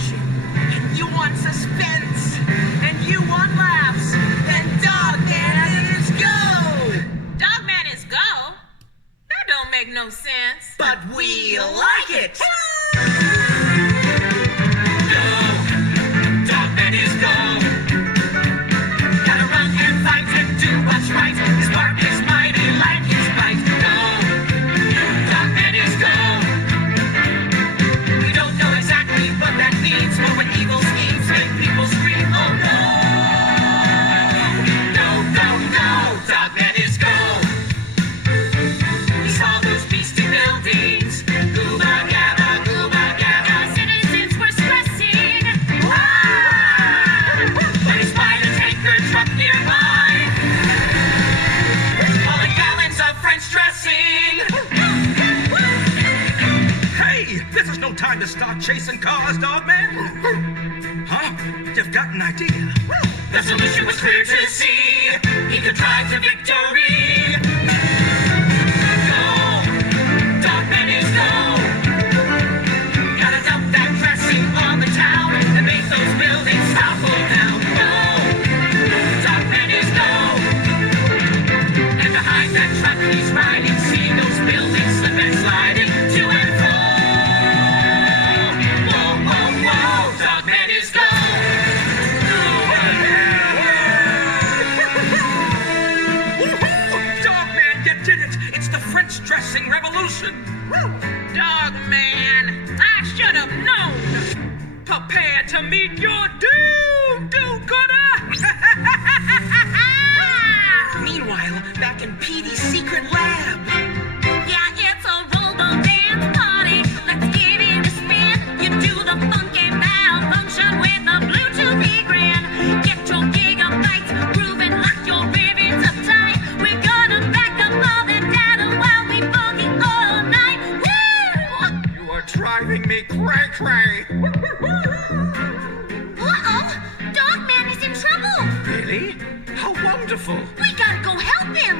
action, and you want suspense, and you want laughs, then Dogman is go! Dogman is go? That don't make no sense. But we like it! Dogman is go. Gotta run and fight and do what's right. His bark is mighty like his bite. Go. Dogman is go. We don't know exactly what that means, but when evil schemes make people scream, oh no. Go, go, go. Dogman is go. He saw those beastie buildings. Gooba gabba, gooba gabba. Citizens were stressing. When he spied a tanker truck nearby, hauling gallons of French dressing. Hey, this is no time to start chasing cars, Dogman. Huh? You've got an idea. The solution was clear to see. He could drive to victory. Go, Dogman is go. Gotta dump that dressing on the town and make those buildings topple down. Go, Dogman is go. And behind that truck he's riding, see those buildings slip and sliding to and fro. Whoa, whoa, whoa, Dogman is go. Woohoo! Dogman, you did it! It's the French dressing revolution! Dogman, I should have known. Prepare to meet your doom, do-gooder! Meanwhile, back in Petey's secret lab. Yeah, it's a robo dance party. Let's give it a spin. You do the funky malfunction with a Bluetooth grin. Get your gigabytes grooving like your ribbons uptight. We're gonna back up all the data while we boogie all night. Woo! You are driving me cray-cray! Uh-oh! Dogman is in trouble! Really? How wonderful! We gotta go help him!